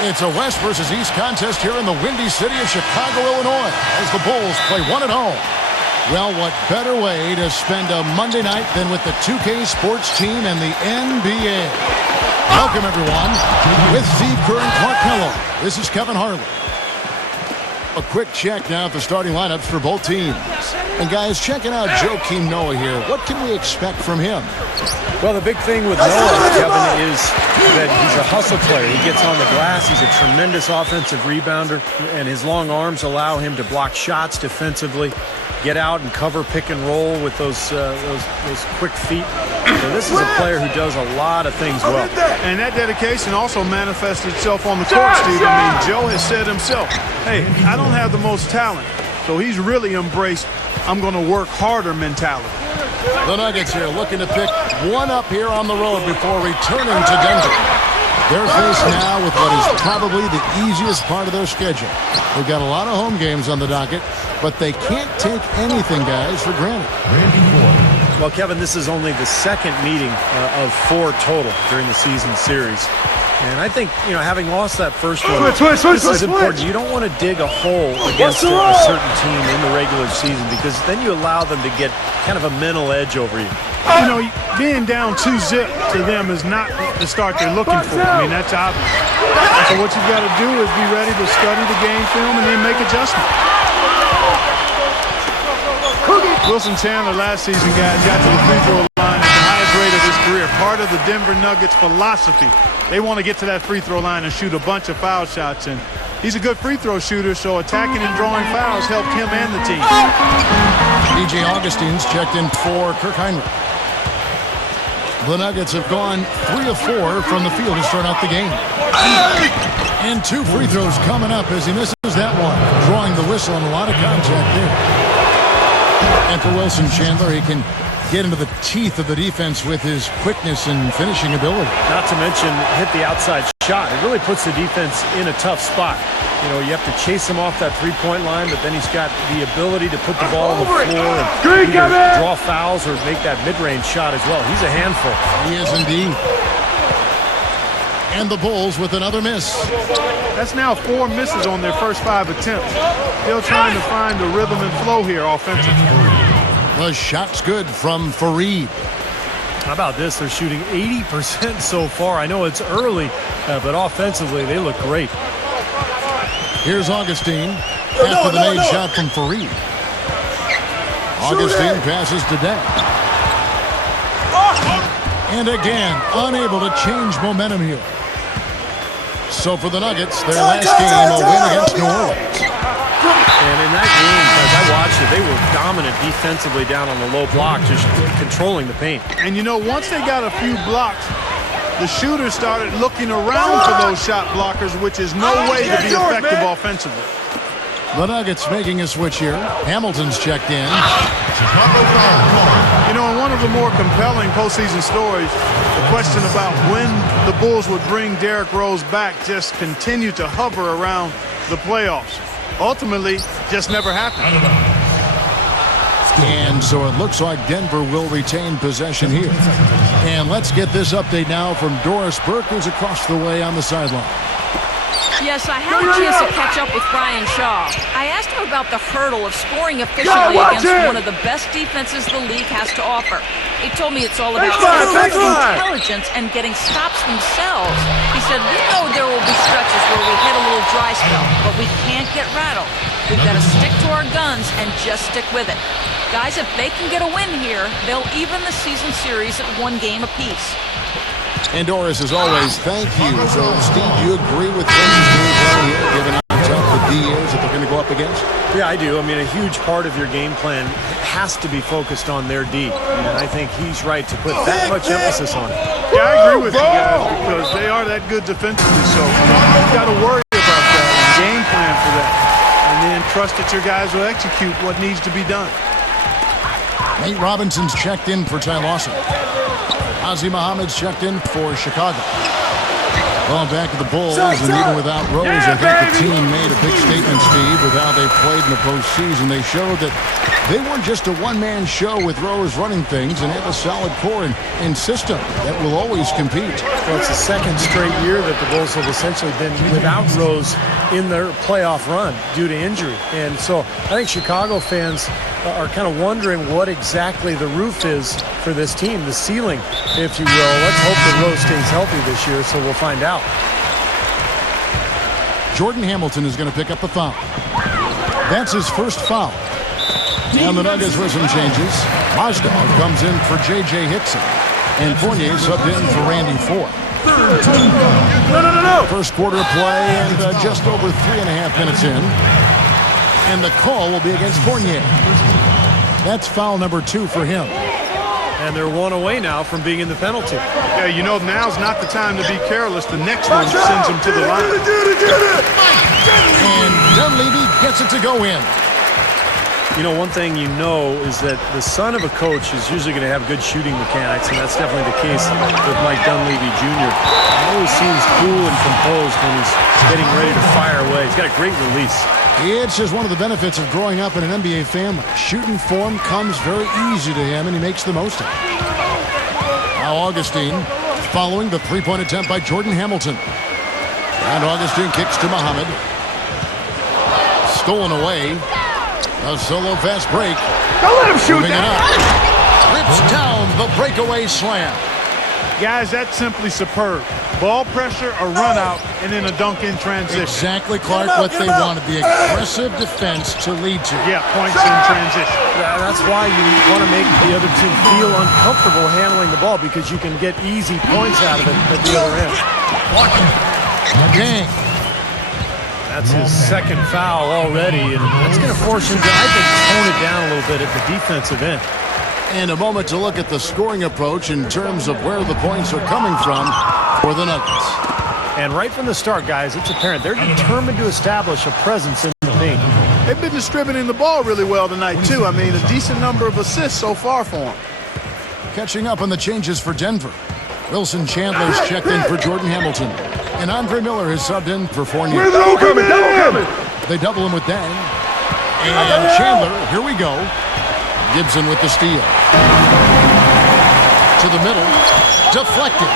It's a West versus East contest here in the windy city of Chicago, Illinois, as the Bulls play one at home. Well, what better way to spend a Monday night than with the 2K sports team and the NBA? Welcome, everyone. With Steve Kerr and Clark Mello, this is Kevin Harlan. A quick check now at the starting lineups for both teams. And guys, checking out Joakim Noah here. What can we expect from him? Well, the big thing with Noah, Kevin, is that he's a hustle player. He gets on the glass. He's a tremendous offensive rebounder, and his long arms allow him to block shots defensively, get out and cover pick and roll with those quick feet. So this is a player who does a lot of things well. And that dedication also manifests itself on the court, Steve. I mean, Joe has said himself, hey, I don't have the most talent. So he's really embraced, I'm going to work harder mentality. The Nuggets here looking to pick one up here on the road before returning to Denver. They're faced now with what is probably the easiest part of their schedule. They've got a lot of home games on the docket, but they can't take anything, guys, for granted. Well, Kevin, this is only the second meeting of 4 total during the season series. And I think, having lost that first one, this is important. You don't want to dig a hole against a certain team in the regular season because then you allow them to get kind of a mental edge over you. Being down 2-0 to them is not the start they're looking for. I mean, that's obvious. So what you've got to do is be ready to study the game film and then make adjustments. Wilson Chandler last season, guys, got to the free throw line at the highest rate of his career. Part of the Denver Nuggets philosophy. They want to get to that free throw line and shoot a bunch of foul shots. And he's a good free throw shooter, so attacking and drawing fouls helped him and the team. DJ Augustine's checked in for Kirk Heinrich. The Nuggets have gone 3 of 4 from the field to start out the game. And 2 free throws coming up as he misses that one. Drawing the whistle and a lot of contact there. And for Wilson Chandler, he can get into the teeth of the defense with his quickness and finishing ability. Not to mention hit the outside shot. It really puts the defense in a tough spot. You have to chase him off that three-point line, but then he's got the ability to put the ball on the floor and either draw fouls or make that mid-range shot as well. He's a handful. He is indeed. And the Bulls with another miss. That's now 4 misses on their first 5 attempts. Still trying to find the rhythm and flow here offensively. The shot's good from Faried. How about this? They're shooting 80% so far. I know it's early, but offensively they look great. Here's Augustine after the made shot from Faried. Augustine passes to Deck. And again, unable to change momentum here. So for the Nuggets, their last game, a win against New Orleans. And in that game, as I watched it, they were dominant defensively down on the low block, just controlling the paint. And once they got a few blocks, the shooters started looking around for those shot blockers, which is no way to be effective offensively. The Nuggets making a switch here. Hamilton's checked in. One of the more compelling postseason stories, the question about when the Bulls would bring Derrick Rose back just continued to hover around the playoffs. Ultimately, just never happened. And so it looks like Denver will retain possession here. And let's get this update now from Doris Burke, who's across the way on the sideline. Yes, I had a chance to catch up with Brian Shaw. I asked him about the hurdle of scoring efficiently against one of the best defenses the league has to offer. He told me it's all about intelligence and getting stops themselves. He said, we know there will be stretches where we hit a little dry spell, but we can't get rattled. We've got to stick to our guns and just stick with it. Guys, if they can get a win here, they'll even the season series at 1 game apiece. And Doris, as always, thank you. So, Steve, do you agree with what he's doing right here, given how tough the D is that they're going to go up against? Yeah, I do. I mean, a huge part of your game plan has to be focused on their D. And I think he's right to put that much emphasis on it. Yeah, I agree with you guys because they are that good defensively. So you've got to worry about that and game plan for that. And then trust that your guys will execute what needs to be done. Nate Robinson's checked in for Ty Lawson. Ozzie Muhammad's checked in for Chicago. Well, back to the Bulls, and even without Rose, I think the team made a big statement, Steve, with how they played in the postseason. They showed that they weren't just a one-man show with Rose running things, and have a solid core and system that will always compete. Well, it's the second straight year that the Bulls have essentially been without Rose in their playoff run due to injury. And so I think Chicago fans are kind of wondering what exactly the roof is for this team, the ceiling, if you will. Let's hope that Rose stays healthy this year, so we'll find out. Jordan Hamilton is going to pick up the foul. That's his first foul. And the Nuggets with some changes. Mazda comes in for J.J. Hickson. And Fournier subbed in for Randy Ford. No. First quarter of play and just over 3.5 minutes in. And the call will be against Fournier. That's foul number 2 for him. And they're one away now from being in the penalty. Yeah, you know, now's not the time to be careless. The next one sends him to the line. And Dunleavy gets it to go in. You know, one thing you know is that the son of a coach is usually going to have good shooting mechanics, and that's definitely the case with Mike Dunleavy Jr. He always seems cool and composed when he's getting ready to fire away. He's got a great release. It's just one of the benefits of growing up in an NBA family. Shooting form comes very easy to him, and he makes the most of it. Now Augustine following the three-point attempt by Jordan Hamilton. And Augustine kicks to Muhammad. Stolen away. A solo fast break. Don't let him shoot that. Rips down the breakaway slam. Guys, that's simply superb. Ball pressure, a run out, and then a dunk in transition. Exactly, Clark, what they wanted. The aggressive defense to lead to. Yeah, points in transition. That's why you want to make the other team feel uncomfortable handling the ball, because you can get easy points out of it at the other end. Dang. That's his second foul already, and that's going to force him to, I think, tone it down a little bit at the defensive end. And a moment to look at the scoring approach in terms of where the points are coming from for the Nuggets. And right from the start, guys, it's apparent they're determined to establish a presence in the paint. They've been distributing the ball really well tonight, too. I mean, a decent number of assists so far for them. Catching up on the changes for Denver. Wilson Chandler's checked in for Jordan Hamilton. And Andre Miller has subbed in for Fournier. Double coming. They double him with Dang. And Chandler, here we go. Gibson with the steal. To the middle. Deflected.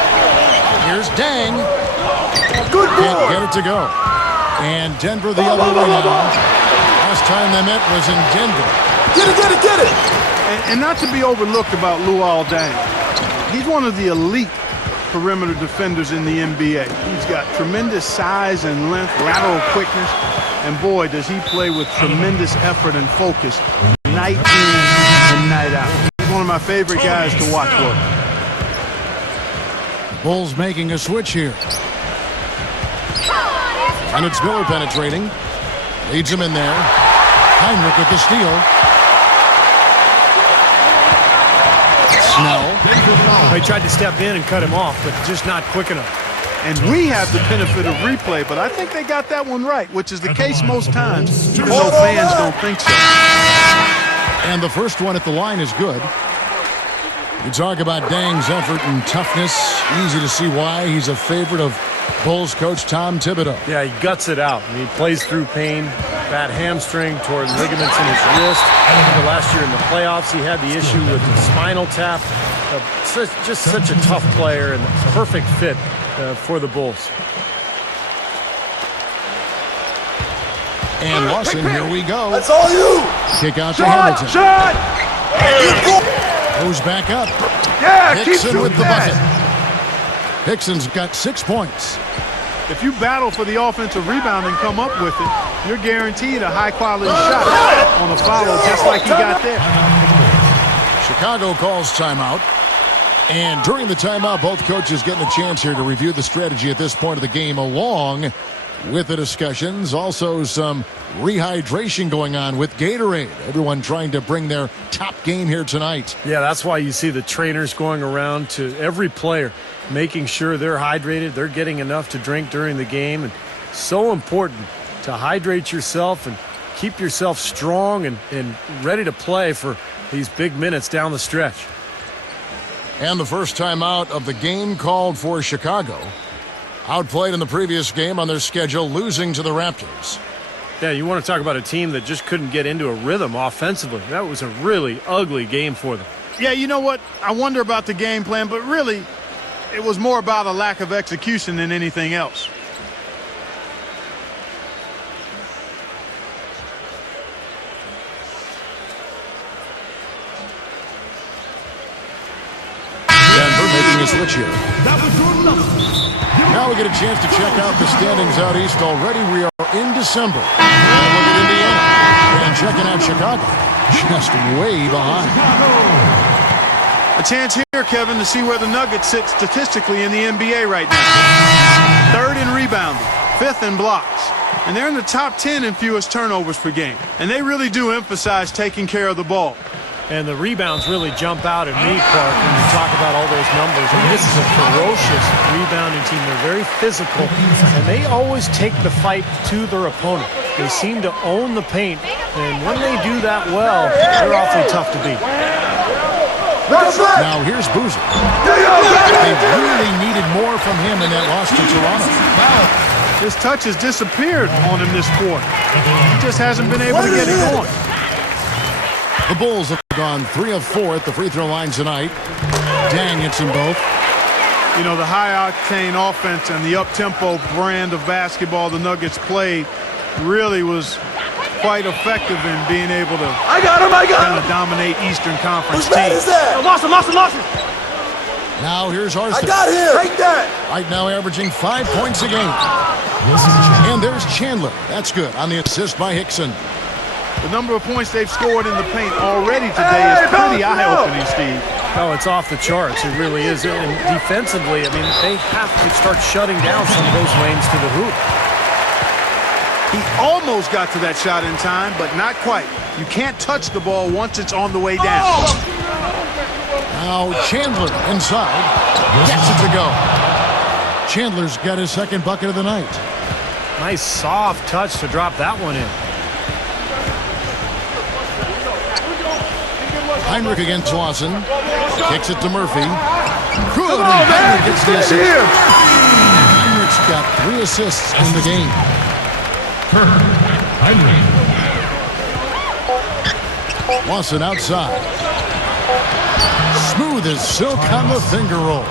Here's Dang. Good ball. Can't get it to go. And Denver the other way now. Last time they met was in Denver. Get it. And not to be overlooked about Luol Deng. He's one of the elite perimeter defenders in the NBA. He's got tremendous size and length, lateral quickness, and boy, does he play with tremendous effort and focus night in and night out. He's one of my favorite guys to watch work. Bulls making a switch here. And it's Miller penetrating. Leads him in there. Heinrich with the steal. Snell. He tried to step in and cut him off, but just not quick enough. And we have the benefit of replay, but I think they got that one right, which is the case most times, even though fans don't think so. And the first one at the line is good. You talk about Dang's effort and toughness. Easy to see why he's a favorite of Bulls coach Tom Thibodeau. Yeah, he guts it out. I mean, he plays through pain. Bad hamstring, toward ligaments in his wrist. Last year in the playoffs, he had the issue with the spinal tap. Just such a tough player and perfect fit for the Bulls. And Lawson, here we go. That's all you. Kick out to Hamilton. Shot. Goes back up. Yeah, keep Hickson shooting with the that. bucket. Hickson's got 6 points. If you battle for the offensive rebound and come up with it, you're guaranteed a high-quality shot on a follow just like he got there. Chicago calls timeout. And during the timeout, both coaches getting a chance here to review the strategy at this point of the game along with the discussions. Also some rehydration going on with Gatorade. Everyone trying to bring their top game here tonight. Yeah, that's why you see the trainers going around to every player, making sure they're hydrated, they're getting enough to drink during the game. And so important to hydrate yourself and keep yourself strong and ready to play for these big minutes down the stretch. And the first timeout of the game called for Chicago. Outplayed in the previous game on their schedule, losing to the Raptors. Yeah, you want to talk about a team that just couldn't get into a rhythm offensively. That was a really ugly game for them. Yeah, you know what? I wonder about the game plan, but really, it was more about a lack of execution than anything else. Denver making a switch here. Now we get a chance to check out the standings out east. Already we are in December. And look at Indiana. And checking out Chicago. Just way behind. A chance here, Kevin, to see where the Nuggets sit statistically in the NBA right now. 3rd in rebounding, 5th in blocks. And they're in the top 10 in fewest turnovers per game. And they really do emphasize taking care of the ball. And the rebounds really jump out at me, Clark, when you talk about all those numbers. I mean, this is a ferocious rebounding team. They're very physical, and they always take the fight to their opponent. They seem to own the paint, and when they do that well, they're awfully tough to beat. Now here's Boozer. They really needed more from him in that loss to Toronto. His touch has disappeared on him this quarter. He just hasn't been able to get it going. The Bulls have gone 3 of 4 at the free throw line tonight. Dang, hits them both. You know, the high-octane offense and the up-tempo brand of basketball the Nuggets played really was quite effective in being able to kind of dominate Eastern Conference teams. Lost him. Now here's Arthur. I got him. Take that. Right now averaging 5 points a game. And there's Chandler. That's good on the assist by Hickson. The number of points they've scored in the paint already today is pretty eye-opening, Steve. Oh, it's off the charts. It really is. And defensively, I mean, they have to start shutting down some of those lanes to the hoop. He almost got to that shot in time, but not quite. You can't touch the ball once it's on the way down. Now Chandler inside. Gets it to go. Chandler's got his second bucket of the night. Nice soft touch to drop that one in. Heinrich against Lawson. Kicks it to Murphy. Good, and Heinrich gets the assist. Heinrich's got 3 assists in the game. Lawson outside. Smooth as silk on the finger roll.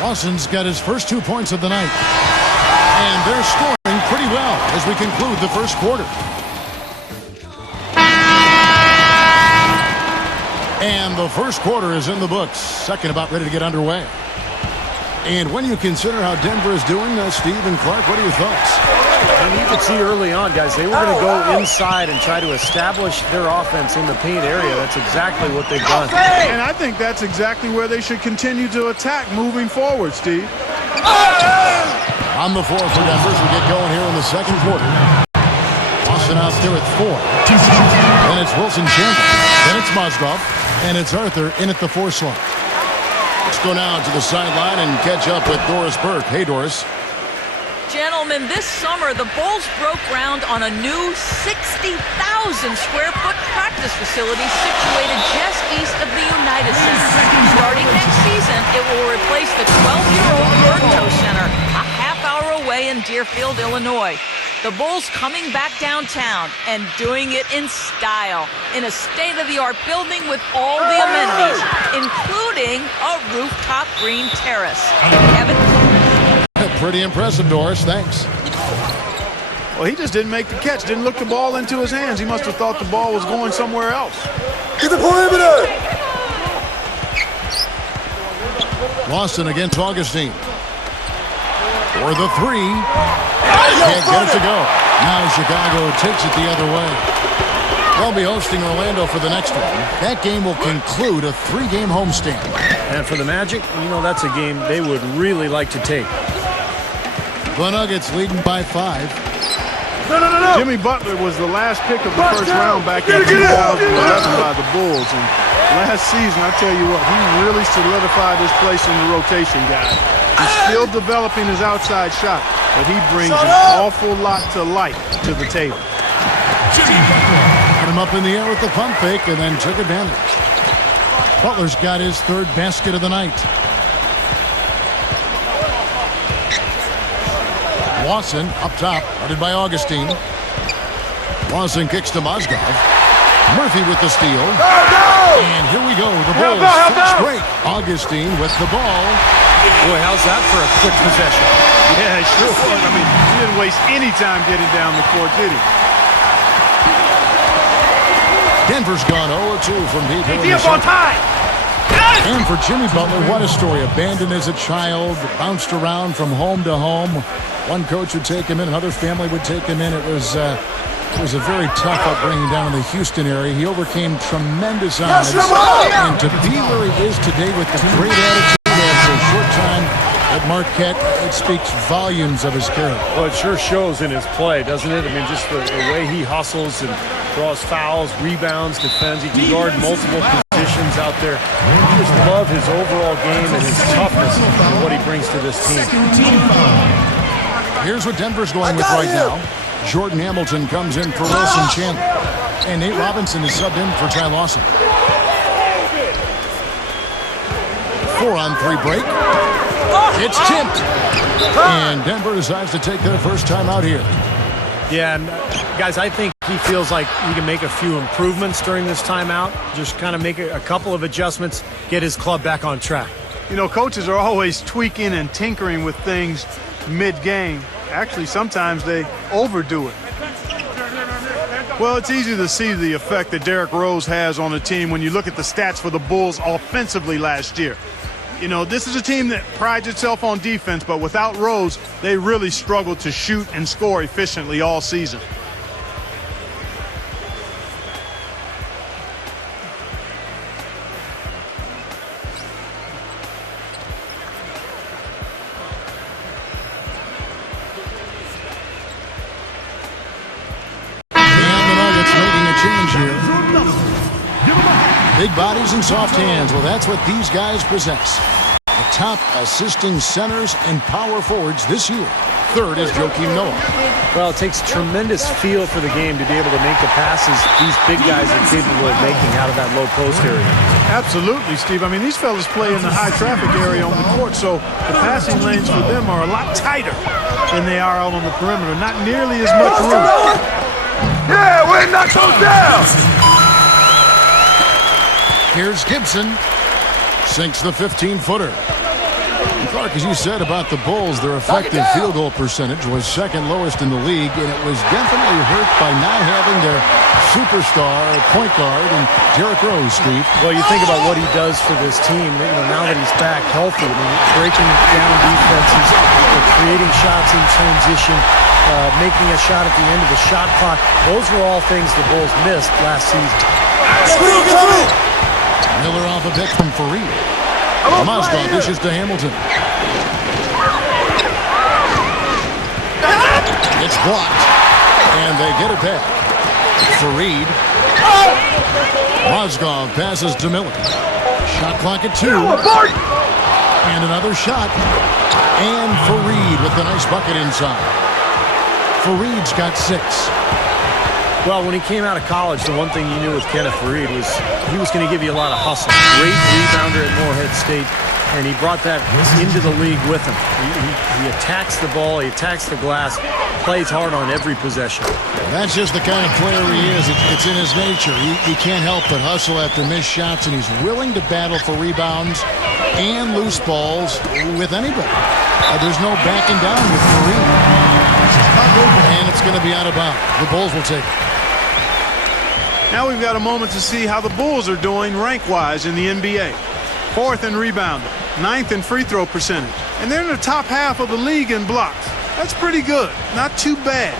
Lawson's got his first 2 points of the night. And they're scoring pretty well as we conclude the first quarter. And the first quarter is in the books. Second about ready to get underway. And when you consider how Denver is doing, Steve and Clark, what are your thoughts? And you could see early on, guys, they were going to go inside and try to establish their offense in the paint area. That's exactly what they've done. And I think that's exactly where they should continue to attack moving forward, Steve. On the floor for Denver as we get going here in the second quarter. Boston out there at 4. Then it's Wilson Chandler. Then it's Mozgov. And it's Arthur in at the 4 slot. Let's go now to the sideline and catch up with Doris Burke. Hey, Doris. Gentlemen, this summer the Bulls broke ground on a new 60,000 square foot practice facility situated just east of the United Center. Starting next season, it will replace the 12-year-old Berto Center, a half-hour away in Deerfield, Illinois. The Bulls coming back downtown and doing it in style, in a state-of-the-art building with all the amenities, including a rooftop green terrace. Kevin? Pretty impressive, Doris. Thanks. Well, he just didn't make the catch, didn't look the ball into his hands. He must have thought the ball was going somewhere else. Get the perimeter. Lawson against Augustine. For the 3. Can't get it to go. Now Chicago takes it the other way. They'll be hosting Orlando for the next one. That game will conclude a 3-game homestand. And for the Magic, you know, that's a game they would really like to take. The Nuggets leading by 5. No. Jimmy Butler was the last pick of the first round back in 2011 by the Bulls. And last season, I tell you what, he really solidified his place in the rotation, guys. He's still developing his outside shot, but he brings an awful lot to light to the table. Got him up in the air with the pump fake and then took advantage. Butler's got his 3rd basket of the night. Lawson up top, guarded by Augustine. Lawson kicks to Mozgov. Murphy with the steal. And here we go. The Bulls fetch straight. Augustine with the ball. Boy, how's that for a quick possession? Yeah, it sure was. I mean, he didn't waste any time getting down the court, did he? Denver's gone 0-2 from deep. on time. And for Jimmy Butler, what a story. Abandoned as a child, bounced around from home to home. One coach would take him in, another family would take him in. It was a very tough upbringing down in the Houston area. He overcame tremendous odds. And to be where he is today with the great attitude after a short time at Marquette, it speaks volumes of his character. Well, it sure shows in his play, doesn't it? I mean, just the way he hustles and draws fouls, rebounds, defends. He can guard multiple positions out there. I just love his overall game and his toughness and what he brings to this team. Here's what Denver's going with right now. Jordan Hamilton comes in for Wilson Chandler. And Nate Robinson is subbed in for Ty Lawson. 4-on-3 break. It's tipped. And Denver decides to take their first time out here. Yeah, and guys, I think he feels like he can make a few improvements during this timeout. Just kind of make a couple of adjustments, get his club back on track. You know, coaches are always tweaking and tinkering with things mid-game. Actually, sometimes they overdo it. Well, it's easy to see the effect that Derrick Rose has on a team when you look at the stats for the Bulls offensively last year. You know, this is a team that prides itself on defense, but without Rose, they really struggled to shoot and score efficiently all season. Big bodies and soft hands. Well, that's what these guys possess. The top assisting centers and power forwards this year. Third is Joakim Noah. Well, it takes tremendous feel for the game to be able to make the passes these big guys are capable of making out of that low post area. Absolutely, Steve. I mean, these fellas play in the high traffic area on the court, so the passing lanes for them are a lot tighter than they are out on the perimeter. Not nearly as much room. Yeah, we knock those down. Here's Gibson. Sinks the 15-footer. Clark, as you said about the Bulls, their effective field goal percentage was second lowest in the league, and it was definitely hurt by not having their superstar point guard and Derrick Rose, Steve. Well, you think about what he does for this team, you know, now that he's back healthy, I mean, breaking down defenses, creating shots in transition, making a shot at the end of the shot clock. Those were all things the Bulls missed last season. Miller off a pick from Faried. Mozgov dishes to Hamilton. It's blocked. And they get it back. Faried. Mozgov passes to Miller. Shot clock at 2. And another shot. And Faried with the nice bucket inside. Faried's got 6. Well, when he came out of college, the one thing you knew with Kenneth Faried was he was going to give you a lot of hustle. Great rebounder at Morehead State, and he brought that into the league with him. He attacks the ball, he attacks the glass, plays hard on every possession. That's just the kind of player he is. It's in his nature. He can't help but hustle after missed shots, and he's willing to battle for rebounds and loose balls with anybody. There's no backing down with Faried. And it's going to be out of bounds. The Bulls will take it. Now we've got a moment to see how the Bulls are doing rank-wise in the NBA. 4th in rebounding, 9th in free throw percentage, and they're in the top half of the league in blocks. That's pretty good. Not too bad.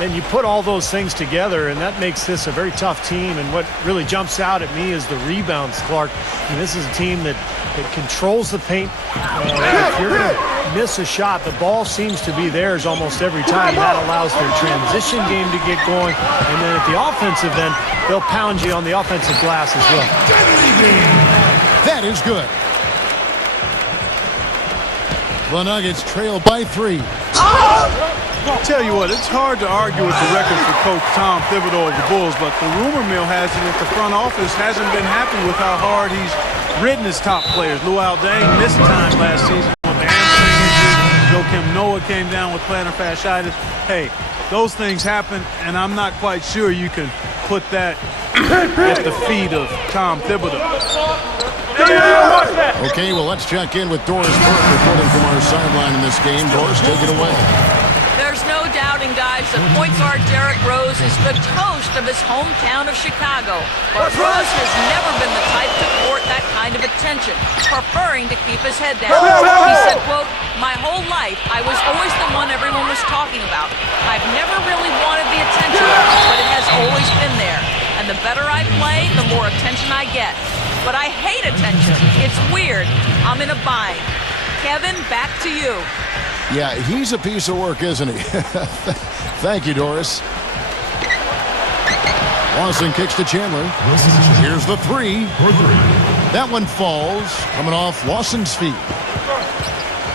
And you put all those things together, and that makes this a very tough team. And what really jumps out at me is the rebounds, Clark. And this is a team that controls the paint. If you're going to miss a shot, the ball seems to be theirs almost every time. That allows their transition game to get going. And then at the offensive end, they'll pound you on the offensive glass as well. That is good. The Nuggets trail by 3. I'll tell you what, it's hard to argue with the record for Coach Tom Thibodeau of the Bulls, but the rumor mill has it that the front office hasn't been happy with how hard he's ridden his top players. Luol Deng missed time last season with the hamstring injury. Joakim Noah came down with plantar fasciitis. Hey, those things happen, and I'm not quite sure you can put that at the feet of Tom Thibodeau. Okay, well, let's check in with Doris Burke reporting from our sideline in this game. Doris, take it away. There's no doubting, guys, that point guard Derrick Rose is the toast of his hometown of Chicago. But Rose has never been the type to court that kind of attention, preferring to keep his head down. He said, quote, "My whole life, I was always the one everyone was talking about. I've never really wanted the attention, but it has always been there. And the better I play, the more attention I get. But I hate attention. It's weird. I'm in a bind." Kevin, back to you. Yeah, he's a piece of work, isn't he? Thank you, Doris. Lawson kicks to Chandler. Here's the three. That one falls, coming off Lawson's feet.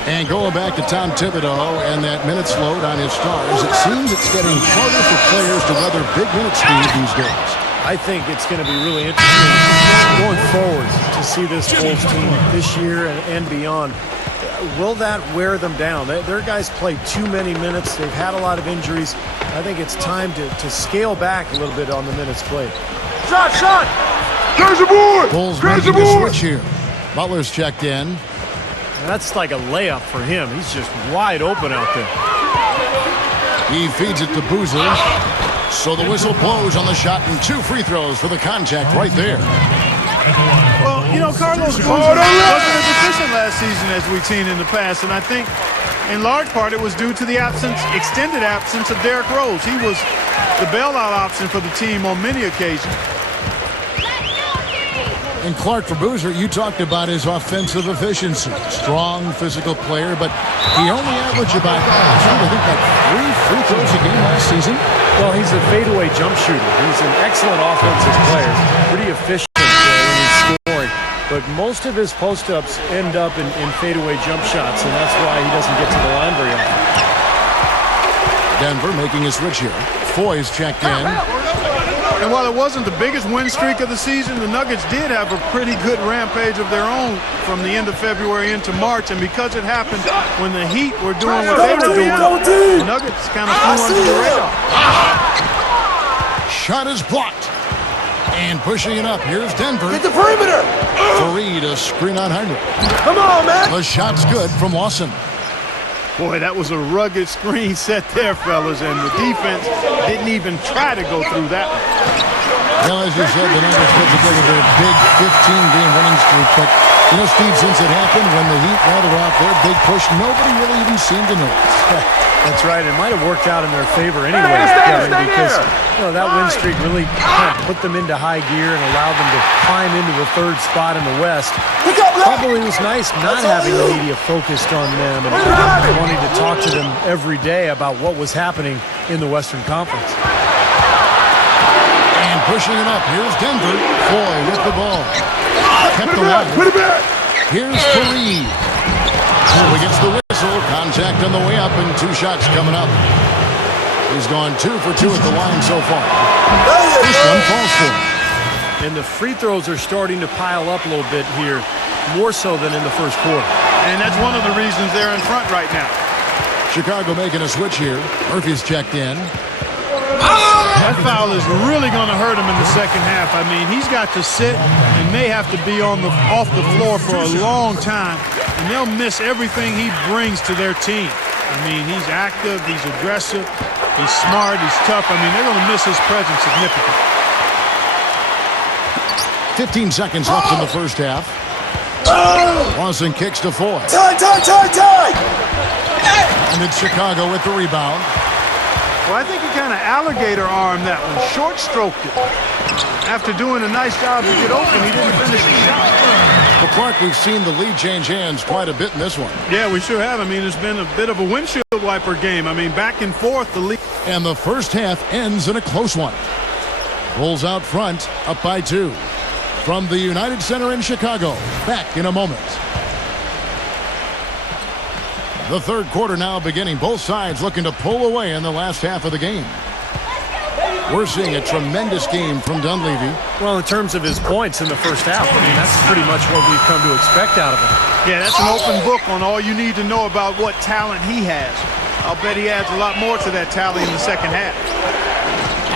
And going back to Tom Thibodeau and that minutes load on his stars, it seems it's getting harder for players to weather big minute speed these days. I think it's going to be really interesting going forward to see this Bulls team this year and beyond. Will that wear them down? Their guys play too many minutes. They've had a lot of injuries. I think it's time to scale back a little bit on the minutes played. Shot! There's the board! Bulls making a switch here. Butler's checked in. And that's like a layup for him. He's just wide open out there. He feeds it to Boozer. So the whistle blows on the shot and 2 free throws for the contact right there. Well, you know, Carlos Boozer wasn't as efficient last season as we've seen in the past, and I think in large part it was due to the extended absence of Derrick Rose. He was the bailout option for the team on many occasions. And Clark, for Boozer, you talked about his offensive efficiency. Strong, physical player, but he only averaged about, I think, like 3 free throws a game last season. Well, he's a fadeaway jump shooter. He's an excellent offensive player. Pretty efficient when he's scoring. But most of his post-ups end up in fadeaway jump shots, and that's why he doesn't get to the line very often. Denver making a switch here. Foy's checked in. And while it wasn't the biggest win streak of the season, the Nuggets did have a pretty good rampage of their own from the end of February into March. And because it happened when the Heat were doing what they were doing, the Nuggets kind of flew under the radar. Shot is blocked. And pushing it up, here's Denver. Hit the perimeter! Faried, a screen on Heinrich. Come on, man! The shot's good from Lawson. Boy, that was a rugged screen set there, fellas, and the defense didn't even try to go through that one. Well, as you said, the Nuggets put together their big 15-game winning streak, but, you know, Steve, since it happened, when the Heat rather off their big push, nobody really even seemed to notice. That's right. It might have worked out in their favor anyway, Kevin, because that win streak really kind of put them into high gear and allowed them to climb into the 3rd spot in the West. Probably was nice not having the media focused on them and wanting to talk to them every day about what was happening in the Western Conference. And pushing it up, here's Denver. Foy with the ball. Kept alive. Put it back! Here's Faried. He gets the whistle. Contact on the way up and 2 shots coming up. He's gone 2 for 2 at the line so far. This one falls for him. And the free throws are starting to pile up a little bit here, more so than in the first quarter. And that's one of the reasons they're in front right now. Chicago making a switch here. Murphy's checked in. That foul is really going to hurt him in the second half. I mean, he's got to sit and may have to be off the floor for a long time, and they'll miss everything he brings to their team. I mean, he's active, he's aggressive, he's smart, he's tough. I mean, they're going to miss his presence significantly. 15 seconds left in the first half. Lawson kicks to Foy. Tie! And it's Chicago with the rebound. Well, I think he kind of alligator armed that one, short stroked it. After doing a nice job to get open, he didn't finish the shot. Well, Clark, we've seen the lead change hands quite a bit in this one. Yeah, we sure have. I mean, it's been a bit of a windshield wiper game. I mean, back and forth, the lead. And the first half ends in a close one. Bulls out front, up by 2. From the United Center in Chicago, back in a moment. The third quarter now beginning. Both sides looking to pull away in the last half of the game. We're seeing a tremendous game from Dunleavy. Well, in terms of his points in the first half, I mean, that's pretty much what we've come to expect out of him. Yeah, that's an open book on all you need to know about what talent he has. I'll bet he adds a lot more to that tally in the second half.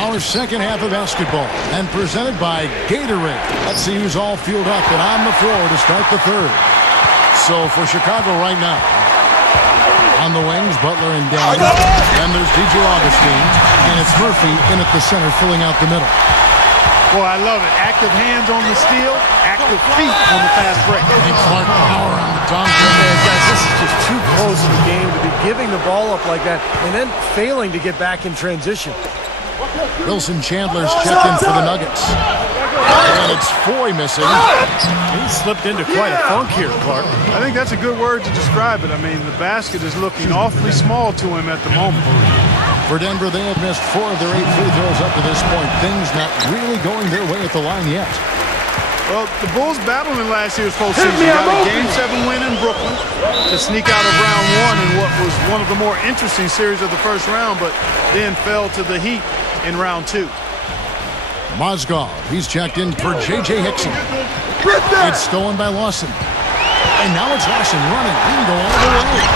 Our second half of basketball, and presented by Gatorade. Let's see who's all fueled up and on the floor to start the third. So for Chicago right now, on the wings, Butler and Daniel. Then there's DJ Augustine, and it's Murphy in at the center, filling out the middle. Boy, I love it. Active hands on the steal, active feet on the fast break. And Clark power on the dunk. Guys, this is just too close in the game to be giving the ball up like that and then failing to get back in transition. Wilson Chandler's checked in for the Nuggets. And it's Foy missing. He slipped into quite a funk here, Clark. I think that's a good word to describe it. I mean, the basket is looking awfully small to him at the moment. For Denver, they have missed 4 of their 8 free throws up to this point. Things not really going their way at the line yet. Well, the Bulls battled in last year's postseason. Got a Game 7 win in Brooklyn to sneak out of round 1 in what was one of the more interesting series of the first round, but then fell to the Heat in round 2. Mozgov, he's checked in for J.J. Hickson. It's stolen by Lawson. And now it's Lawson running. He can go all the way.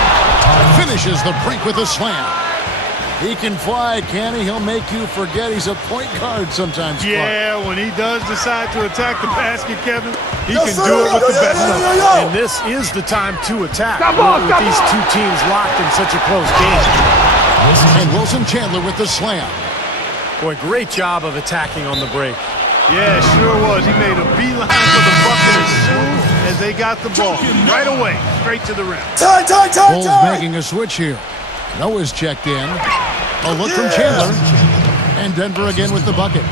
Finishes the break with a slam. He can fly, can he? He'll make you forget he's a point guard sometimes. Yeah, when he does decide to attack the basket, Kevin, he can do it with the best of them. And this is the time to attack with these two teams locked in such a close game. And Wilson Chandler with the slam. Boy, great job of attacking on the break. Yeah, sure was. He made a beeline for the bucket as soon as they got the ball. Right away, straight to the rim. Bulls making a switch here. Noah's checked in. A look from Chandler. And Denver again with the bucket.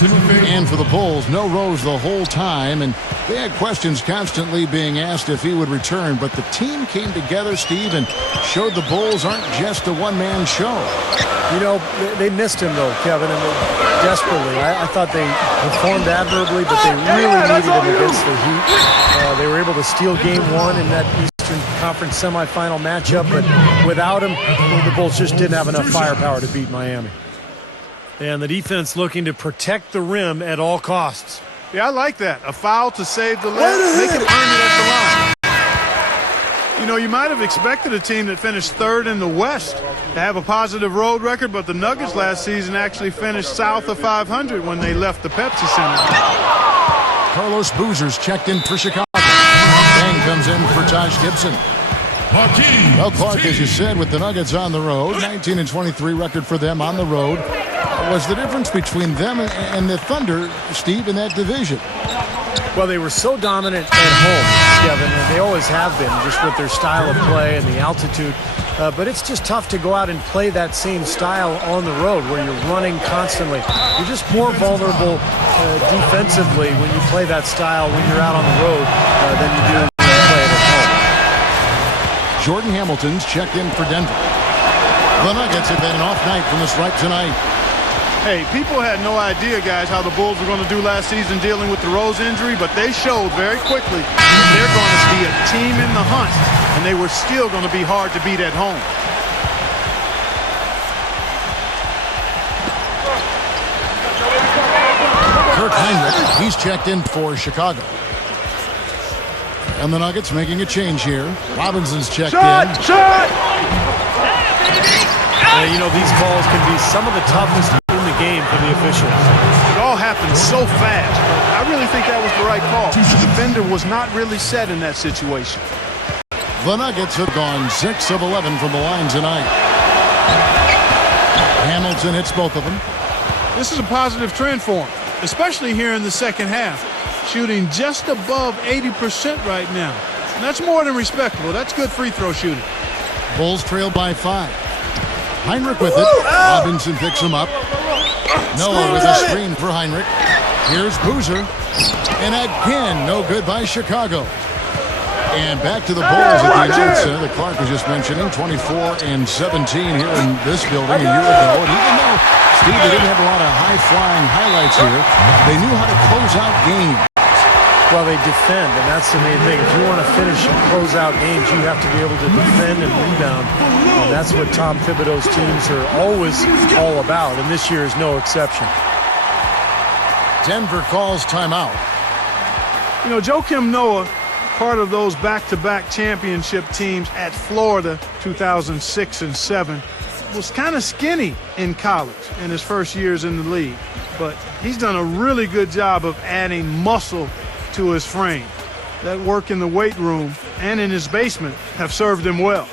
And for the Bulls, no Rose the whole time. And they had questions constantly being asked if he would return. But the team came together, Steve, and showed the Bulls aren't just a one-man show. You know, they missed him, though, Kevin, and desperately. I thought they performed admirably, but they really needed him against the Heat. They were able to steal Game 1 in that Eastern Conference semifinal matchup, but without him, the Bulls just didn't have enough firepower to beat Miami. And the defense looking to protect the rim at all costs. Yeah, I like that. A foul to save the leg. Make him earn it at the line. You know, you might have expected a team that finished 3rd in the West to have a positive road record, but the Nuggets last season actually finished south of 500 when they left the Pepsi Center. Carlos Boozer's checked in for Chicago. Bang comes in for Taj Gibson. Well, Clark, as you said, with the Nuggets on the road, 19-23 record for them on the road. Was the difference between them and the Thunder, Steve, in that division? Well, they were so dominant at home, Kevin, and they always have been, just with their style of play and the altitude. But it's just tough to go out and play that same style on the road where you're running constantly. You're just more vulnerable defensively when you play that style when you're out on the road than you do when you play it at home. Jordan Hamilton's checked in for Denver. The Nuggets have had an off night from the stripe tonight. Hey, people had no idea, guys, how the Bulls were going to do last season dealing with the Rose injury, but they showed very quickly they're going to be a team in the hunt, and they were still going to be hard to beat at home. Kirk Heinrich, he's checked in for Chicago. And the Nuggets making a change here. Robinson's checked in. You know, these calls can be some of the toughest in the game for the officials. It all happened so fast. I really think that was the right call. The defender was not really set in that situation. The Nuggets have gone 6 of 11 from the line tonight. Hamilton hits both of them. This is a positive trend for him, especially here in the second half. Shooting just above 80% right now. And that's more than respectable. That's good free throw shooting. Bulls trail by 5. Heinrich with it. Robinson picks him up. Noah with a screen for Heinrich. Here's Boozer. And again, no good by Chicago. And back to the Bulls at the United Center that Clark was just mentioning. 24-17 here in this building a year ago. And even though, Steve, they didn't have a lot of high-flying highlights here, they knew how to close out games. Well, they defend, and that's the main thing. If you want to finish and close out games, you have to be able to defend and rebound. And that's what Tom Thibodeau's teams are always all about, and this year is no exception. Denver calls timeout. You know, Joakim Noah part of those back-to-back championship teams at Florida, 2006 and 7. Was kind of skinny in college in his first years in the league, but he's done a really good job of adding muscle to his frame. That work in the weight room and in his basement have served him well.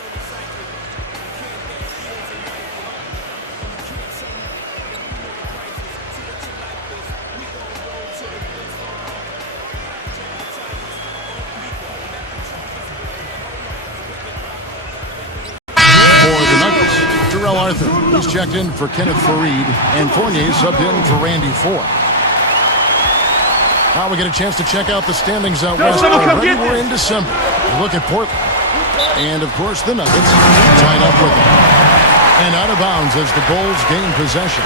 Arthur, he's checked in for Kenneth Faried, and Fournier subbed in for Randy Ford. Now we get a chance to check out the standings out west. Already we're in December. Look at Portland. And, of course, the Nuggets tied up with them. And out of bounds as the Bulls gain possession.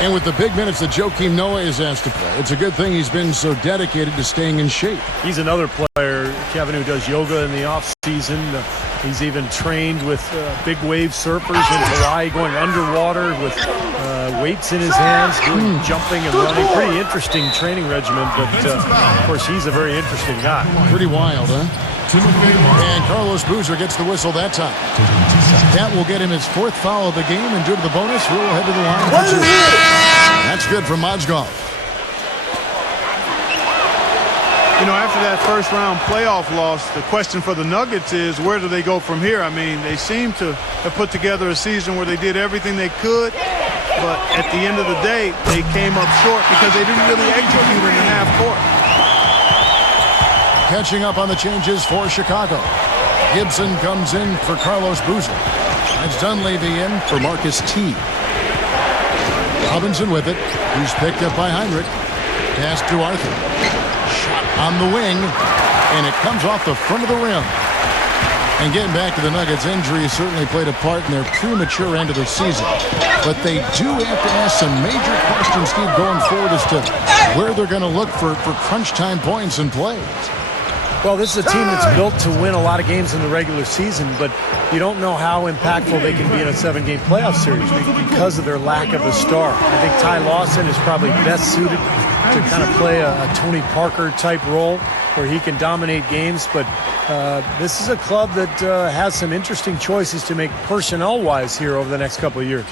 And with the big minutes that Joakim Noah is asked to play, it's a good thing he's been so dedicated to staying in shape. He's another player, Kevin, who does yoga in the offseason. He's even trained with big wave surfers in Hawaii, going underwater with weights in his hands, doing jumping and running. Pretty interesting training regimen, but of course he's a very interesting guy. Pretty wild, huh? And Carlos Boozer gets the whistle that time. That will get him his 4th foul of the game, and due to the bonus, we'll head to the line. That's good from Mozgov. You know, after that first-round playoff loss, the question for the Nuggets is, where do they go from here? I mean, they seem to have put together a season where they did everything they could, but at the end of the day, they came up short because they didn't really execute in the half court. Catching up on the changes for Chicago. Gibson comes in for Carlos Boozer. That's Dunleavy in for Marcus T. Robinson with it. He's picked up by Heinrich. Pass to Arthur. Shot on the wing, and it comes off the front of the rim. And getting back to the Nuggets, injury certainly played a part in their premature end of the season. But they do have to ask some major questions, Steve, going forward as to where they're going to look for crunch time points and plays. Well, this is a team that's built to win a lot of games in the regular season, but you don't know how impactful they can be in a 7-game playoff series because of their lack of a star. I think Ty Lawson is probably best suited to kind of play a Tony Parker type role where he can dominate games, but this is a club that has some interesting choices to make personnel-wise here over the next couple of years.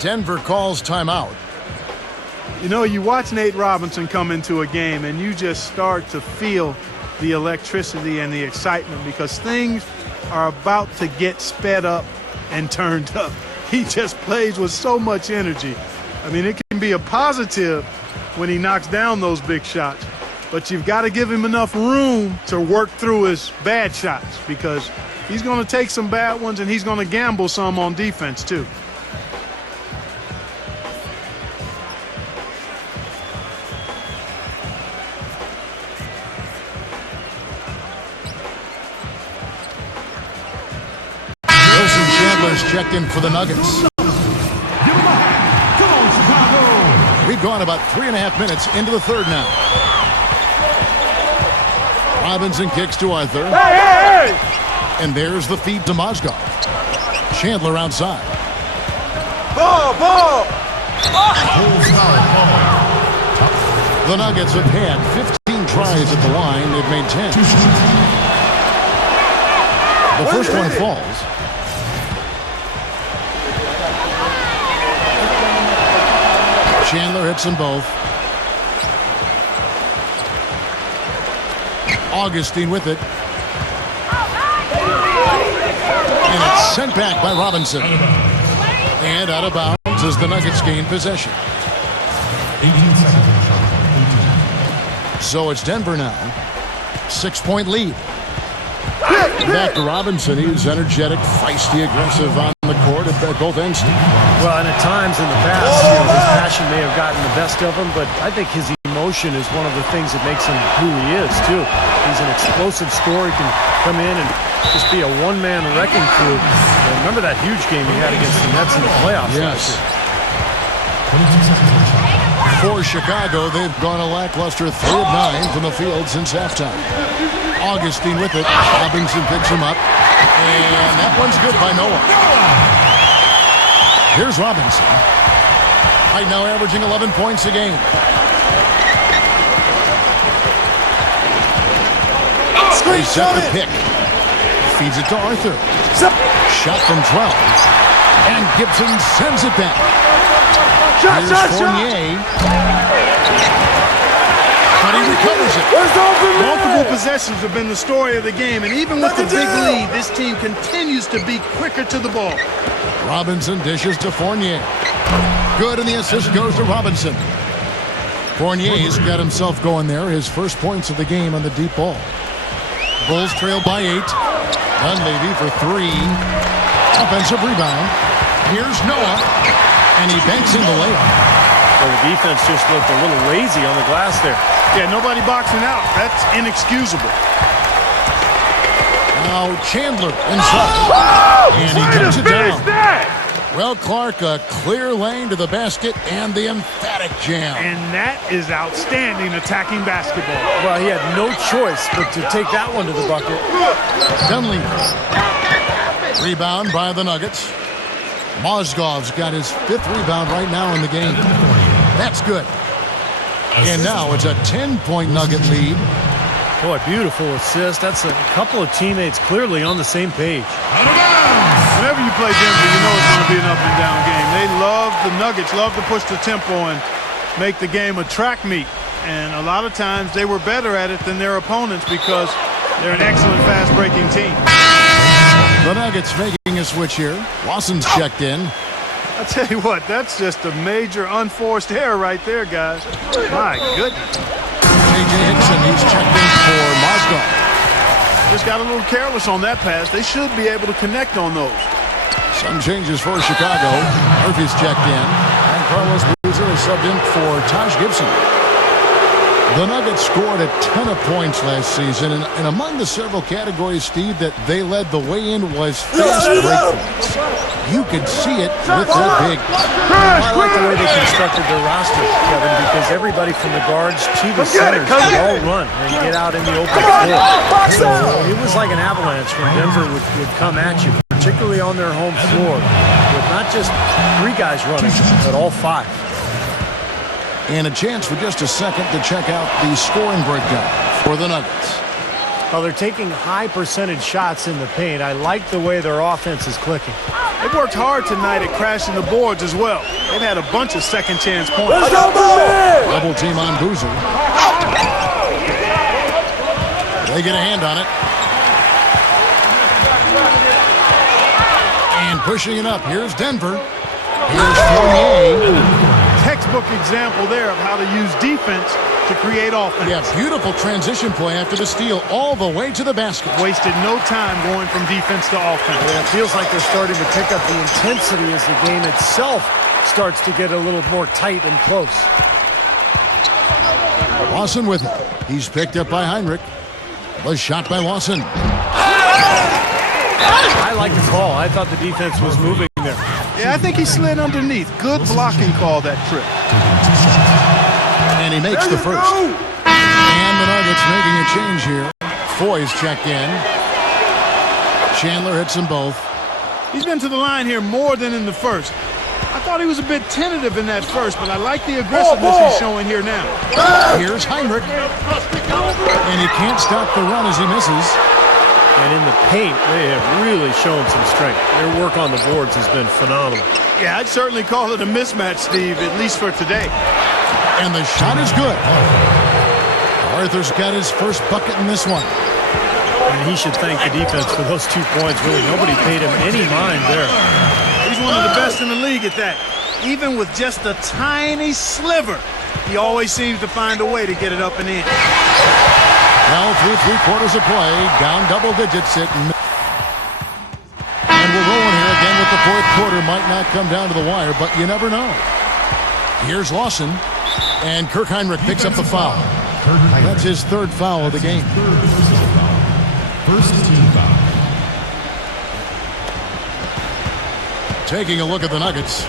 Denver calls timeout. You know, you watch Nate Robinson come into a game and you just start to feel the electricity and the excitement because things are about to get sped up and turned up. He just plays with so much energy. I mean, it can be a positive when he knocks down those big shots, but you've got to give him enough room to work through his bad shots because he's going to take some bad ones and he's going to gamble some on defense too. Checked in for the Nuggets. We've gone about 3.5 minutes into the third now. Robinson kicks to Arthur. Hey! And there's the feed to Mozgov. Chandler outside. Ball! The Nuggets have had 15 tries at the line. They've made 10. The first one falls. Chandler hits them both. Augustine with it. And it's sent back by Robinson. And out of bounds as the Nuggets gain possession. So it's Denver now. 6-point lead. Back to Robinson. He's energetic, feisty, aggressive on the court at both ends. Well, and at times in the past, his passion may have gotten the best of him, but I think his emotion is one of the things that makes him who he is, too. He's an explosive scorer. He can come in and just be a one-man wrecking crew. And remember that huge game he had against the Nets in the playoffs last year. For Chicago, they've gone a lackluster 3 of 9 from the field since halftime. Augustine with it. Robinson picks him up. And that one's good by Noah. Here's Robinson. Right now averaging 11 points a game. They set the pick. Feeds it to Arthur. Shot from 12. And Gibson sends it back. Here's Fournier. But he recovers it. Multiple possessions have been the story of the game, and even with the big lead, this team continues to be quicker to the ball. Robinson dishes to Fournier. Good, and the assist goes to Robinson. Fournier's got himself going there. His first points of the game on the deep ball. Bulls trail by 8. Dunleavy for 3. Offensive rebound. Here's Noah, and he banks in the layup. Well, the defense just looked a little lazy on the glass there. Yeah, nobody boxing out. That's inexcusable. Now Chandler inside, and he gets it down. Well, Clark, a clear lane to the basket and the emphatic jam. And that is outstanding attacking basketball. Well, he had no choice but to take that one to the bucket. Dunleavy. Rebound by the Nuggets. Mozgov's got his 5th rebound right now in the game. That's good. And now it's a 10-point Nugget lead. Boy, beautiful assist. That's a couple of teammates clearly on the same page. Whenever you play Denver, you know it's going to be an up-and-down game. The Nuggets love to push the tempo and make the game a track meet. And a lot of times they were better at it than their opponents because they're an excellent fast-breaking team. The Nuggets making a switch here. Lawson's checked in. I tell you what, that's just a major unforced error right there, guys. My goodness. J.J. Hickson, he's checked in for Mozgov. Just got a little careless on that pass. They should be able to connect on those. Some changes for Chicago. Murphy's checked in. And Carlos Boozer is subbed in for Taj Gibson. The Nuggets scored a ton of points last season, and among the several categories, Steve, that they led the way in was fast break points. You could see it with their big. I like the way they constructed their roster, Kevin, because everybody from the guards to the centers could all run and get out in the open floor. So it was like an avalanche when Denver would come at you, particularly on their home floor, with not just 3 guys running, but all 5. And a chance for just a second to check out the scoring breakdown for the Nuggets. Well, they're taking high percentage shots in the paint. I like the way their offense is clicking. They've worked hard tonight at crashing the boards as well. They've had a bunch of second chance points. Double team on Boozer. They get a hand on it. And pushing it up. Here's Denver. Here's Fournier. Textbook example there of how to use defense to create offense. Yeah, beautiful transition play after the steal all the way to the basket. Wasted no time going from defense to offense. Yeah, it feels like they're starting to pick up the intensity as the game itself starts to get a little more tight and close. Lawson with it. He's picked up by Heinrich. The shot by Lawson. I like the call. I thought the defense was moving there. Yeah, I think he slid underneath. Good blocking call that trip. And he makes the first. And the Nuggets making a change here. Foy's checked in. Chandler hits them both. He's been to the line here more than in the first. I thought he was a bit tentative in that first, but I like the aggressiveness he's showing here now. Here's Heinrich. And he can't stop the run as he misses. And in the paint, they have really shown some strength. Their work on the boards has been phenomenal. Yeah, I'd certainly call it a mismatch, Steve, at least for today. And the shot is good. Arthur's got his first bucket in this one. And he should thank the defense for those 2 points. Really, nobody paid him any mind there. He's one of the best in the league at that. Even with just a tiny sliver, he always seems to find a way to get it up and in. Well, through 3/4 of play, down double digits at and we're rolling here again with the 4th quarter. Might not come down to the wire, but you never know. Here's Lawson, and Kirk Heinrich picks up the foul. That's his 3rd foul of the game. First team foul. Taking a look at the Nuggets.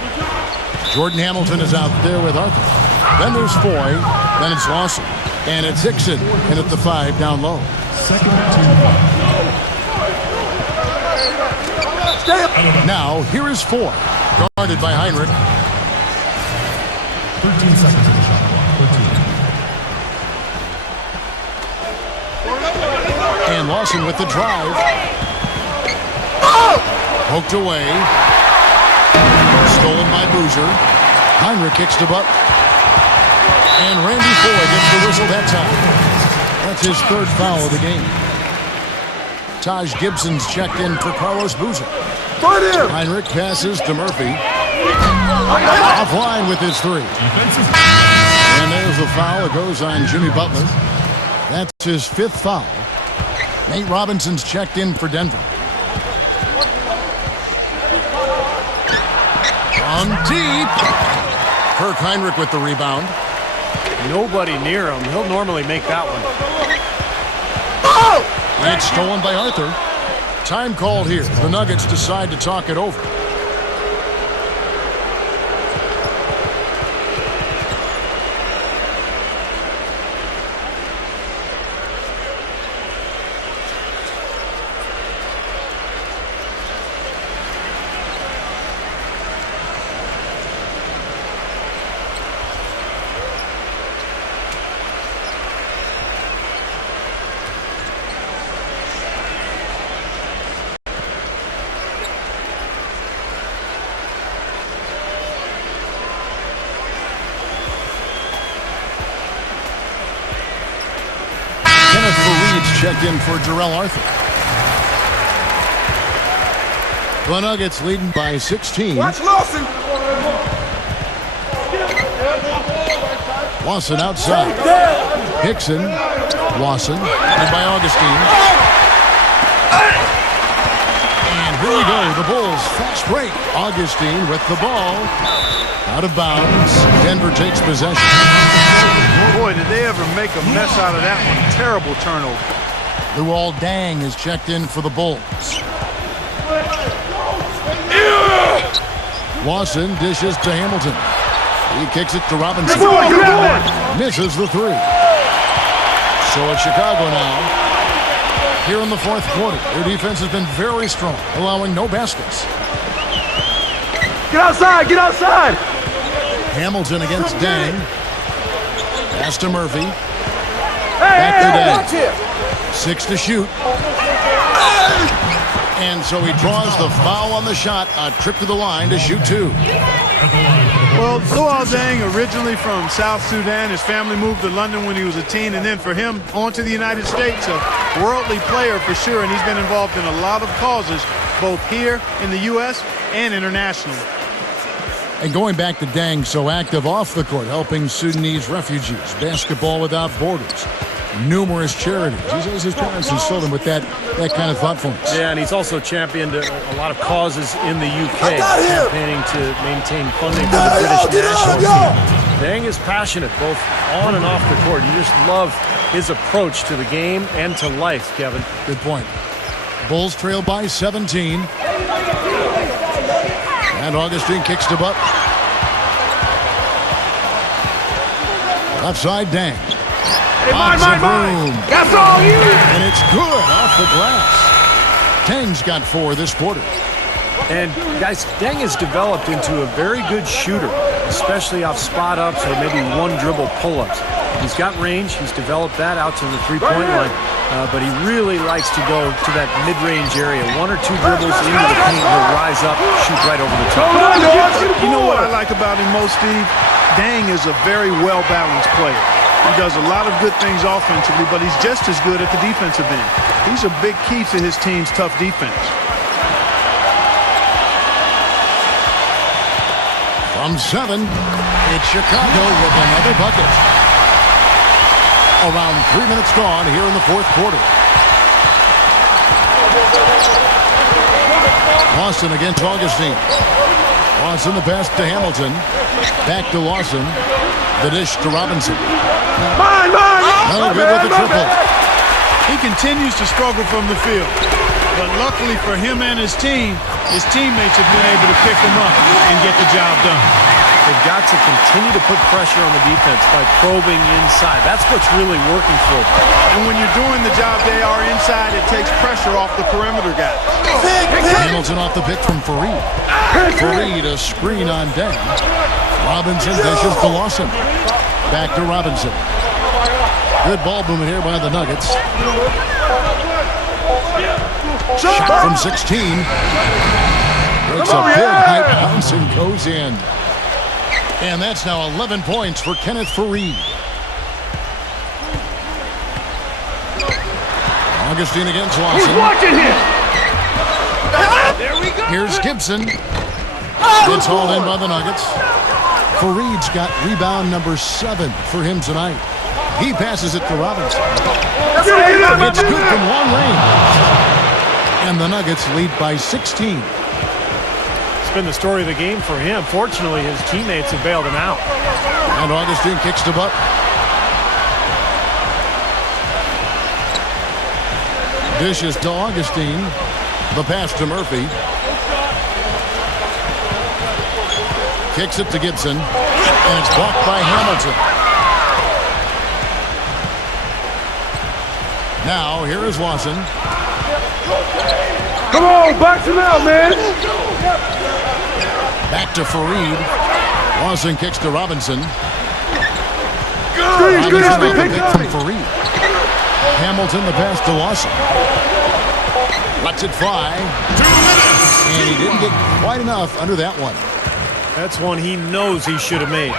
Jordan Hamilton is out there with Arthur. Then there's Foy. Then it's Lawson. And it's Hickson in at the 5 down low. Second team foul. Now, here is Foy. Guarded by Heinrich. 13 seconds of the shot clock. 13. And Lawson with the drive. Poked away. Stolen by Boozer. Heinrich kicks to Butler. And Randy Foy gets the whistle that time. That's his third foul of the game. Taj Gibson's checked in for Carlos Boozer. Heinrich passes to Murphy. Offline with his three. And there's the foul. It goes on Jimmy Butler. That's his fifth foul. Nate Robinson's checked in for Denver. On deep. Kirk Heinrich with the rebound. Nobody near him. He'll normally make that one. It's stolen by Arthur. Time called here. The Nuggets decide to talk it over. Kenneth Faried's checked in for Jarrell Arthur. The Nuggets leading by 16. Watch Lawson. Lawson outside. Hickson. Lawson. And by Augustine. And here we go. The Bulls fast break. Augustine with the ball. Out of bounds. Denver takes possession. Boy, did they ever make a mess out of that one. Terrible turnover. Luol Deng is checked in for the Bulls. Lawson dishes to Hamilton. He kicks it to Robinson. Misses the three. So it's Chicago now. Here in the fourth quarter, their defense has been very strong, allowing no baskets. Get outside, get outside. Hamilton against Deng. Pass to Murphy. Hey, Back to watch Deng. it. 6 to shoot. And so he draws the foul on the shot. A trip to the line to shoot two. Well, Luol Deng, originally from South Sudan. His family moved to London when he was a teen, and then for him, on to the United States. A worldly player for sure, and he's been involved in a lot of causes, both here in the U.S. and internationally. And going back to Deng, so active off the court, helping Sudanese refugees, Basketball Without Borders, numerous charities. He says his parents instilled him with that kind of thoughtfulness. Yeah, and he's also championed a lot of causes in the UK, campaigning to maintain funding for the British national team. Deng is passionate, both on and off the court. You just love his approach to the game and to life, Kevin. Good point. Bulls trail by 17. And Augustine kicks to Butler. Left side, Deng. Hey, mine. That's all you. And it's good off the glass. Deng's got 4 this quarter. And guys, Deng has developed into a very good shooter, especially off spot ups or maybe one dribble pull-ups. He's got range. He's developed that out to the three-point line. But he really likes to go to that mid-range area. 1 or 2 dribbles into the paint, he'll rise up, shoot right over the top. You know what I like about him most, Steve? Deng is a very well-balanced player. He does a lot of good things offensively, but he's just as good at the defensive end. He's a big key to his team's tough defense. From 7, it's Chicago with another bucket. Around 3 minutes gone here in the fourth quarter. Lawson against Augustine. Lawson the pass to Hamilton. Back to Lawson. The dish to Robinson. Mine. No good with the triple. He continues to struggle from the field. But luckily for him and his team, his teammates have been able to pick him up and get the job done. They've got to continue to put pressure on the defense by probing inside. That's what's really working for them. And when you're doing the job they are inside, it takes pressure off the perimeter guys. Hamilton off the pick from Faried. Faried a screen on Deng. Robinson dishes to Lawson. Back to Robinson. Good ball movement here by the Nuggets. Shot from 16. Breaks a big high bounce and goes in. And that's now 11 points for Kenneth Faried. Augustine against Lawson. Who's watching here? There we go. Here's Gibson. It's hauled in by the Nuggets. Faried's got rebound number 7 for him tonight. He passes it to Robinson. It's good from long range. And the Nuggets lead by 16. It's been the story of the game for him. Fortunately, his teammates have bailed him out. And Augustine kicks to Buck. Dishes to Augustine. The pass to Murphy. Kicks it to Gibson. And it's blocked by Hamilton. Now, here is Lawson. Come on, box him out, man. Back to Faried. Lawson kicks to Robinson. Good, Robinson pick from Faried. Hamilton the pass to Lawson. Lets it fly. And he didn't get quite enough under that one. That's one he knows he should have made.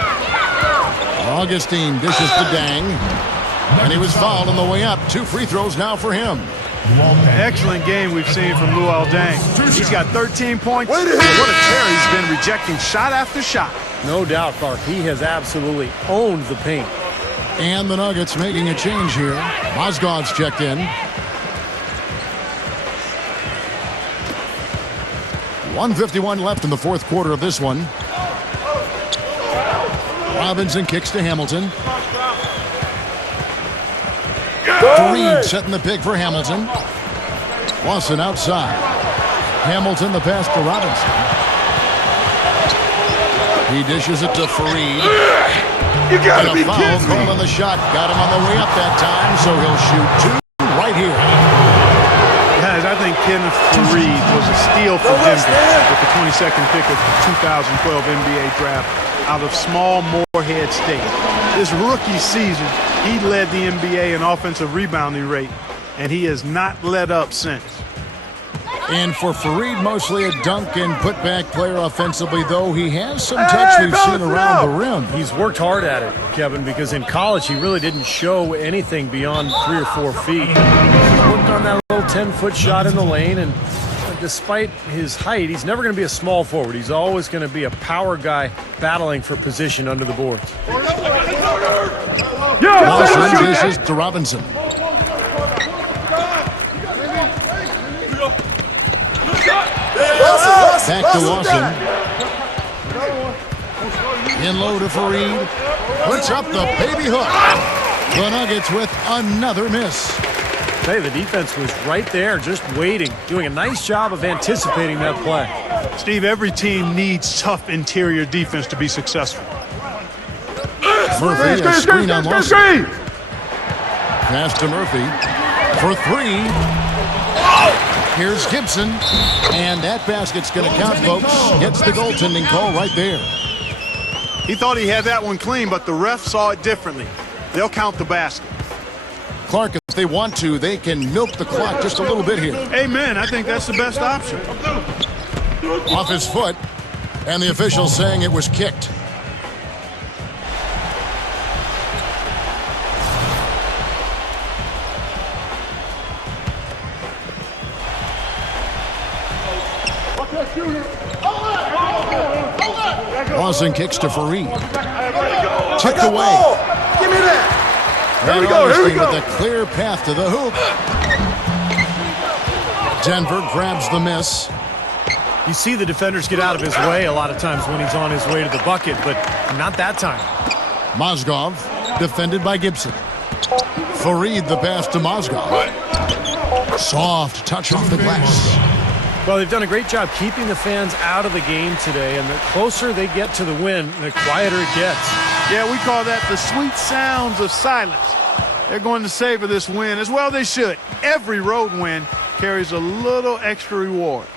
Augustine dishes to Dang. And he was fouled on the way up. 2 free throws now for him. Excellent game we've seen from Luol Deng. He's got 13 points. What a tear he's been, rejecting shot after shot. No doubt, Clark. He has absolutely owned the paint. And the Nuggets making a change here. Mozgov's checked in. .151 left in the fourth quarter of this one. Robinson kicks to Hamilton. Faried setting the pick for Hamilton. Lawson outside. Hamilton the pass to Robinson. He dishes it to Faried. You gotta And be a foul kidding call me. on the shot. Got him on the way up that time, so he'll shoot 2 right here. Guys, I think Kenneth Faried was a steal for Denver with the 22nd pick of the 2012 NBA draft out of small Morehead State. This rookie season, he led the NBA in offensive rebounding rate, and he has not let up since. And for Faried, mostly a dunk and putback player offensively, though he has some touch we've seen around the rim. He's worked hard at it, Kevin, because in college he really didn't show anything beyond 3 or 4 feet. He's worked on that little 10-foot shot in the lane, and despite his height, he's never going to be a small forward. He's always going to be a power guy battling for position under the boards. Lawson dishes to Robinson. Back to Lawson. In low to Faried. Puts up the baby hook. The Nuggets with another miss. Hey, the defense was right there, just waiting, doing a nice job of anticipating that play. Steve, every team needs tough interior defense to be successful. Murphy, a screen on Lawson. Pass to Murphy for 3. Here's Gibson, and that basket's going to count, folks. Gets the goaltending call right there. He thought he had that one clean, but the ref saw it differently. They'll count the basket. Clark, if they want to, they can milk the clock just a little bit here. Amen. I think that's the best option. Off his foot, and the official saying it was kicked. Lawson kicks to Faried. Tipped away. Give me that. Here we go, here we go. With a clear path to the hoop. Denver grabs the miss. You see the defenders get out of his way a lot of times when he's on his way to the bucket, but not that time. Mozgov defended by Gibson. Faried the pass to Mozgov. Soft touch off the glass. Well, they've done a great job keeping the fans out of the game today, and the closer they get to the win, the quieter it gets. Yeah, we call that the sweet sounds of silence. They're going to savor this win as well they should. Every road win carries a little extra reward.